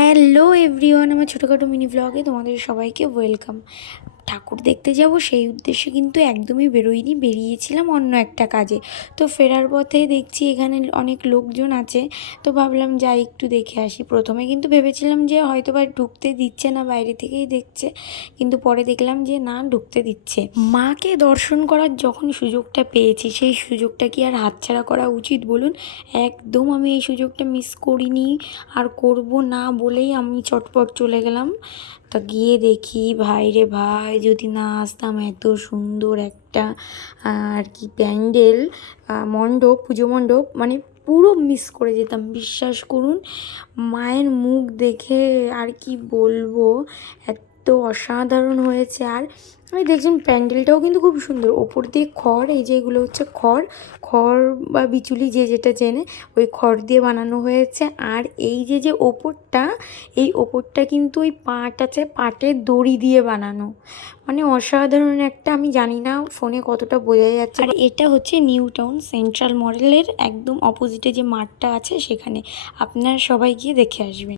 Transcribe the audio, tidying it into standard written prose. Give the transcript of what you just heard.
Hello everyone, আমার ছোটোখাটো mini ব্লগে তোমাদের সবাইকে ওয়েলকাম। ঠাকুর দেখতে যাব সেই উদ্দেশ্যে কিন্তু একদমই বেরোইনি, বেরিয়েছিলাম অন্য একটা কাজে। তো ফেরার পথে দেখছি এখানে অনেক লোকজন আছে, তো ভাবলাম যাই একটু দেখে আসি। প্রথমে কিন্তু ভেবেছিলাম যে হয়তো বা ঢুকতে দিচ্ছে না, বাইরে থেকেই দেখছে, কিন্তু পরে দেখলাম যে না, ঢুকতে দিচ্ছে। মাকে দর্শন করার যখন সুযোগটা পেয়েছি, সেই সুযোগটা কি আর হাতছাড়া করা উচিত বলুন? একদম আমি এই সুযোগটা মিস করিনি আর করব না বলেই আমি চটপট চলে গেলাম। তা গিয়ে দেখি ভাই রে ভাই, যদি না আসতাম, এত সুন্দর একটা আর কি প্যান্ডেল, মণ্ডপ, পুজো মণ্ডপ, মানে পুরো মিস করে যেতাম, বিশ্বাস করুন। মায়ের মুখ দেখে আর কি বলবো, এত অসাধারণ হয়েছে। আর আমি দেখছেন প্যান্ডেলটাও কিন্তু খুব সুন্দর, ওপর দিয়ে খড়, এই যে এগুলো হচ্ছে খড়, খড় বা বিচুলি যে যেটা চেনে, ওই খড় দিয়ে বানানো হয়েছে। আর এই যে যে ওপরটা, এই ওপরটা কিন্তু ওই পাট আছে, পাটের দড়ি দিয়ে বানানো, মানে অসাধারণ একটা। আমি জানি না ফোনে কতটা বোঝা যাচ্ছে। আর এটা হচ্ছে নিউ টাউন সেন্ট্রাল মডেলের একদম অপোজিটে যে মাঠটা আছে সেখানে। আপনারা সবাই গিয়ে দেখে আসবেন।